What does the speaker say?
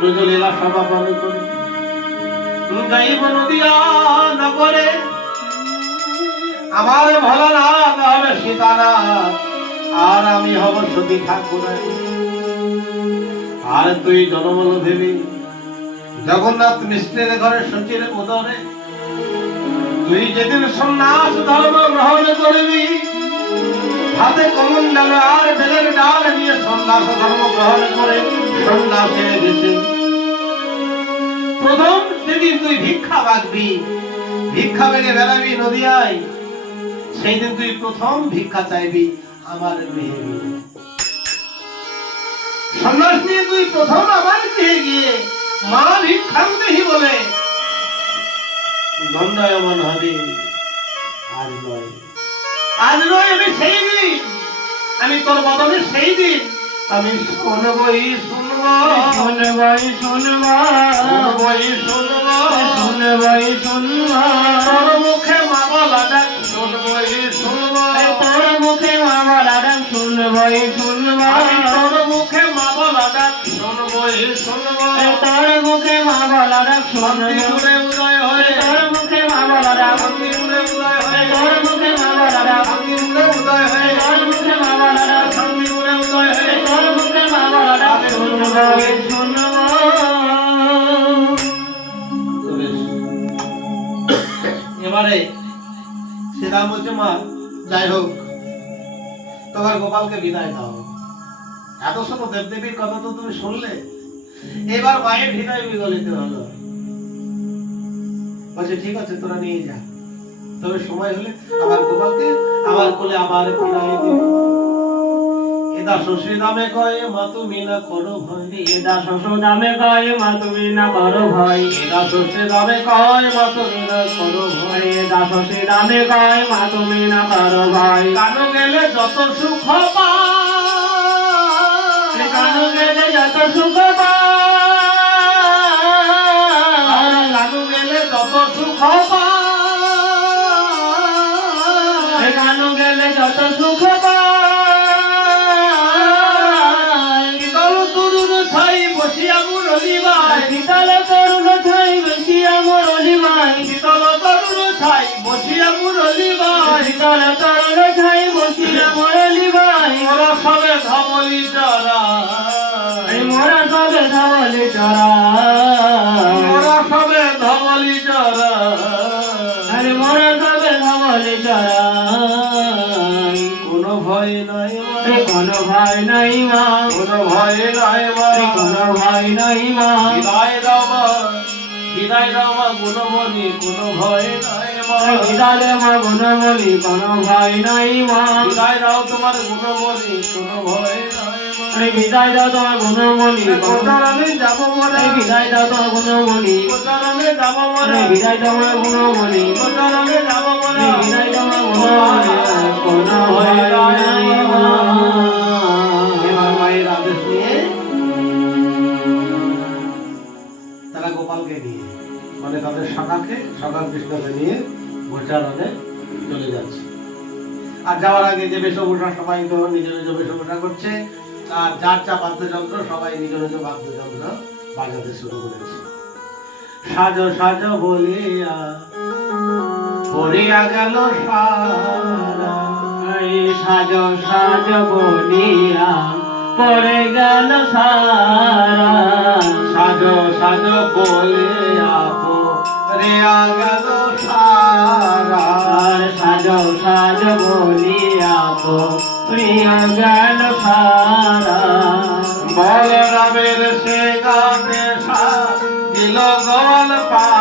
ব্রজলীলা সমাপন করে। যাইব নদিয়া নগরে। আমার ভোলানাথ হবে সীতানাথ, আর আমি হব সতী ঠাকুর আর তুই জনমল ভেবি জগন্নাথ মিশ্রের ঘরে সচির উদরে। তুই যেদিন সন্ন্যাস ধর্ম গ্রহণ করবি, হাতে কমণ্ডল আর বেলের ডাল নিয়ে সন্ন্যাস ধর্ম গ্রহণ করে প্রথম যেদিন তুই ভিক্ষা মাগবি ভিক্ষা বেগে বেড়াবি নদিয়ায় সেই দিন তুই প্রথম ভিক্ষা চাইবি আমার সন্ন্যাস নিয়ে তুই প্রথম আমার গৃহে গিয়ে মা ভিক্ষাং দেহি বলে হবে। আজ নয়। আজ নয় আমি সেই দিন। আমি তোর বদলে সেই দিন আমি শুনবই শুনব। শুনবাই শুনবা। শুনবই শুনব। শুনবাই শুনবা। তোর মুখে মা বলা ডাক শুনবই শুনব। তোর মুখে মা বলা ডাক শুনবাই শুনবা। তোর মুখে মা বলা ডাক শুনবই শুনব। তোর মুখে মা বলা ডাক শান্তি শুনবা উড়ে উদয় হয়ে। তোর মুখে মা বলা ডাক উদয় হয়ে। তোর এবারে শ্রীরাম বলছে, মা, যাই হোক, তোমার গোপালকে বিদায় দাও। এত শত দেবদেবীর কথা তো তুমি শুনলে? এবার মায়ের হৃদয় বিগলিত হলো। বলছে, ঠিক আছে, তোরা নিয়ে যা। তবে সময় হলে আমার গোপালকে আমার কোলে আবার ফিরাই দিবি। শশী দামে কয়ে মা তুমি না করো ভয়। এদা শশু দামে গায়ে মা তুমি না করো ভয়। এদা শশী দামে কয় মা তুমি না করো ভয়। এদা শশী দামে গায়ে মা তুমি না করো ভয়। কানো গেলে যত সুখ পায় কানু গেলে যত সুখ আর বসিয়া মুরলি বাই শীতল করুণ ছাই, বেশি আমার অলিবাই শীতল তরুণ ছাই বসিয়া মুরলি বাই শীতল তরুণ ছাই বসি আমার অলিবাই মোরা সবে ধাবলি চরা মোরা সবে ধাবলে চড়া ভয় নাই মা। কোনো ভয় নাই মা। কোনো ভয় নাই মা। কোনো ভয় নাই মা। বিদায় দাও মা। বিদায় দাও মা কোনো ভয় নাই বিদালে মা গুণমণি কোনো ভয় নাই মা। বিদায় দাও তোমার গুণমণি কোনো ভয় নাই বিদায় দাও তোমার গুণমণি কোটারামে যাব মনে বিদায় দাও তোমার গুণমণি কোটারামে যাব মনে আরে বিদায় দাও আমার গুণমণি কোটারামে যাব মনে বিদায় দাও আমার গুণমণি কোনো ভয় নাই মা। এবার মায়ের আদেশ নিয়ে তারা গোপালকে নিয়ে মানে তাদের শাখাকে শাখা কৃষ্ণকে নিয়ে গোচারণে চলে যাচ্ছে। আর যাওয়ার আগে যে বেশভূষা সবাই তো নিজ নিজ বেশভূষা করছে, আর যার যা বাদ্যযন্ত্র সবাই নিজ নিজ বাদ্যযন্ত্র বাজাতে শুরু করেছে। সাজো সাজো বলিয়া পড়িয়া গেল সারা। সাজ সাজ বলিয়া পড়ে গেল সারা। দয়াল বলিয়া প্রিয় গাল সারা। বল বলরামের সে গানে সা দিল গোল পা।